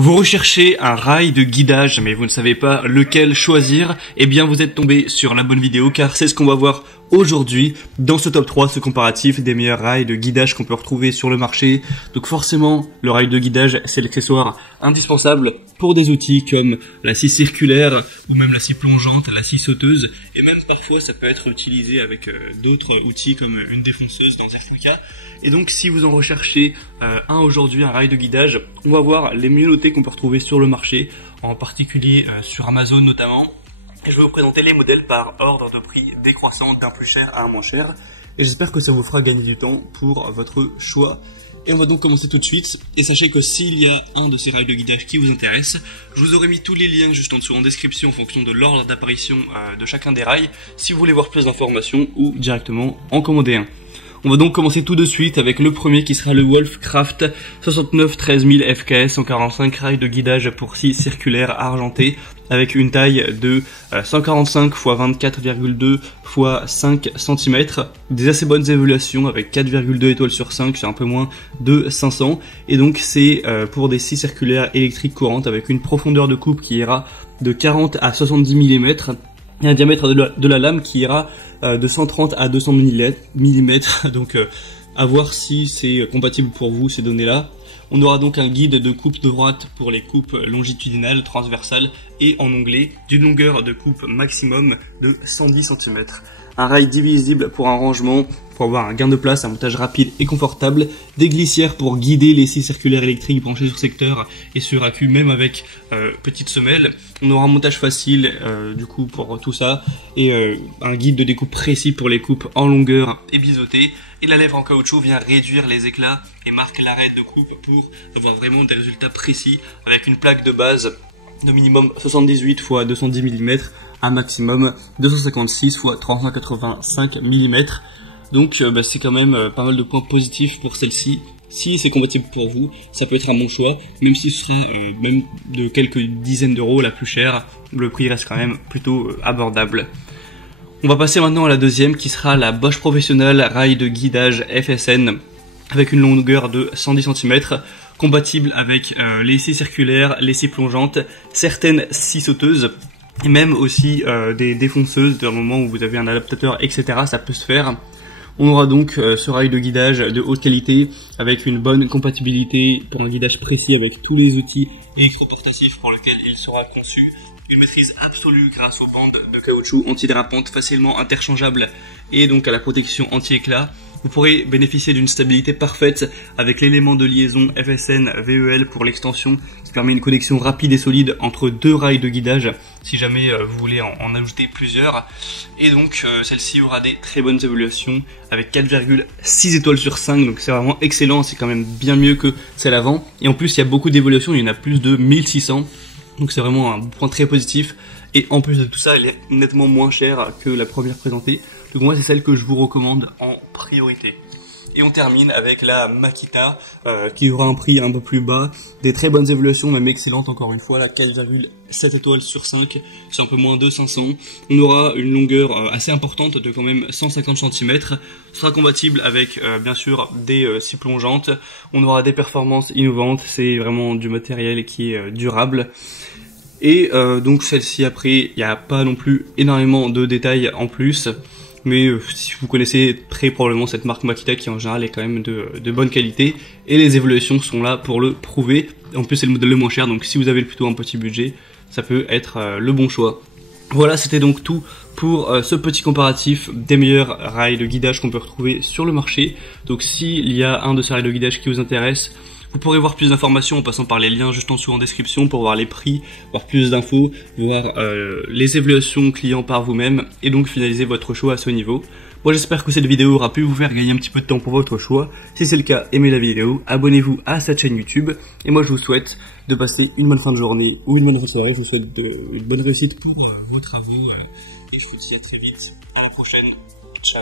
Vous recherchez un rail de guidage mais vous ne savez pas lequel choisir, eh bien vous êtes tombé sur la bonne vidéo car c'est ce qu'on va voir aujourd'hui dans ce top 3, ce comparatif des meilleurs rails de guidage qu'on peut retrouver sur le marché. Donc forcément, le rail de guidage c'est l'accessoire indispensable pour des outils comme la scie circulaire ou même la scie plongeante, la scie sauteuse, et même parfois ça peut être utilisé avec d'autres outils comme une défonceuse dans certains cas. Et donc si vous en recherchez aujourd'hui, un rail de guidage, on va voir les mieux notés qu'on peut retrouver sur le marché, en particulier sur Amazon notamment. Et je vais vous présenter les modèles par ordre de prix décroissant d'un plus cher à un moins cher. Et j'espère que ça vous fera gagner du temps pour votre choix. Et on va donc commencer tout de suite. Et sachez que s'il y a un de ces rails de guidage qui vous intéresse, je vous aurai mis tous les liens juste en dessous en description en fonction de l'ordre d'apparition de chacun des rails, si vous voulez voir plus d'informations ou directement en commander un. On va donc commencer tout de suite avec le premier qui sera le Wolfcraft 69 13000 FKS 145 rail de guidage pour scie circulaire argenté avec une taille de 145 x 24,2 x 5 cm, des assez bonnes évaluations avec 4,2 étoiles sur 5, c'est un peu moins de 500, et donc c'est pour des scies circulaires électriques courantes avec une profondeur de coupe qui ira de 40 à 70 mm et un diamètre de la lame qui ira de 130 à 200 mm, donc à voir si c'est compatible pour vous ces données-là. On aura donc un guide de coupe droite pour les coupes longitudinales, transversales et en onglet, d'une longueur de coupe maximum de 110 cm. Un rail divisible pour un rangement, pour avoir un gain de place, un montage rapide et confortable, des glissières pour guider les scies circulaires électriques branchées sur secteur et sur accu, même avec petite semelle. On aura un montage facile du coup pour tout ça, et un guide de découpe précis pour les coupes en longueur et biseautées. Et la lèvre en caoutchouc vient réduire les éclats et marque l'arrêt de coupe pour avoir vraiment des résultats précis, avec une plaque de base de minimum 78 x 210 mm, un maximum 256 x 385 mm. Donc c'est quand même pas mal de points positifs pour celle-ci. Si c'est compatible pour vous, ça peut être un bon choix, même si ce sera même de quelques dizaines d'euros la plus chère, le prix reste quand même plutôt abordable. On va passer maintenant à la deuxième qui sera la Bosch Professional rail de guidage FSN avec une longueur de 110 cm, compatible avec les scies circulaires, les scies plongeantes, certaines scies sauteuses et même aussi des défonceuses dans le moment où vous avez un adaptateur, etc. Ça peut se faire. On aura donc ce rail de guidage de haute qualité avec une bonne compatibilité pour un guidage précis avec tous les outils électroportatifs pour lesquels il sera conçu. Une maîtrise absolue grâce aux bandes de caoutchouc antidérapantes facilement interchangeables et donc à la protection anti-éclat. Vous pourrez bénéficier d'une stabilité parfaite avec l'élément de liaison FSN VEL pour l'extension qui permet une connexion rapide et solide entre deux rails de guidage si jamais vous voulez en ajouter plusieurs. Et donc celle-ci aura des très bonnes évaluations avec 4,6 étoiles sur 5, donc c'est vraiment excellent, c'est quand même bien mieux que celle avant. Et en plus il y a beaucoup d'évaluations, il y en a plus de 1600. Donc c'est vraiment un point très positif, et en plus de tout ça elle est nettement moins chère que la première présentée, donc moi c'est celle que je vous recommande en priorité. Et on termine avec la Makita qui aura un prix un peu plus bas, des très bonnes évaluations même excellentes encore une fois, la 4,7 étoiles sur 5, c'est un peu moins de 500. On aura une longueur assez importante de quand même 150 cm, sera compatible avec bien sûr des scies plongeantes. On aura des performances innovantes, c'est vraiment du matériel qui est durable. Et donc celle-ci après, il n'y a pas non plus énormément de détails en plus, mais si vous connaissez très probablement cette marque Makita qui en général est quand même de bonne qualité, et les évaluations sont là pour le prouver. En plus c'est le modèle le moins cher, donc si vous avez plutôt un petit budget, ça peut être le bon choix. Voilà, c'était donc tout pour ce petit comparatif des meilleurs rails de guidage qu'on peut retrouver sur le marché. Donc s'il y a un de ces rails de guidage qui vous intéresse, vous pourrez voir plus d'informations en passant par les liens juste en dessous en description pour voir les prix, voir plus d'infos, voir les évaluations clients par vous-même et donc finaliser votre choix à ce niveau. Moi j'espère que cette vidéo aura pu vous faire gagner un petit peu de temps pour votre choix. Si c'est le cas, aimez la vidéo, abonnez-vous à cette chaîne YouTube et moi je vous souhaite de passer une bonne fin de journée ou une bonne fin de soirée. Je vous souhaite une bonne réussite pour vos travaux et je vous dis à très vite. À la prochaine. Ciao.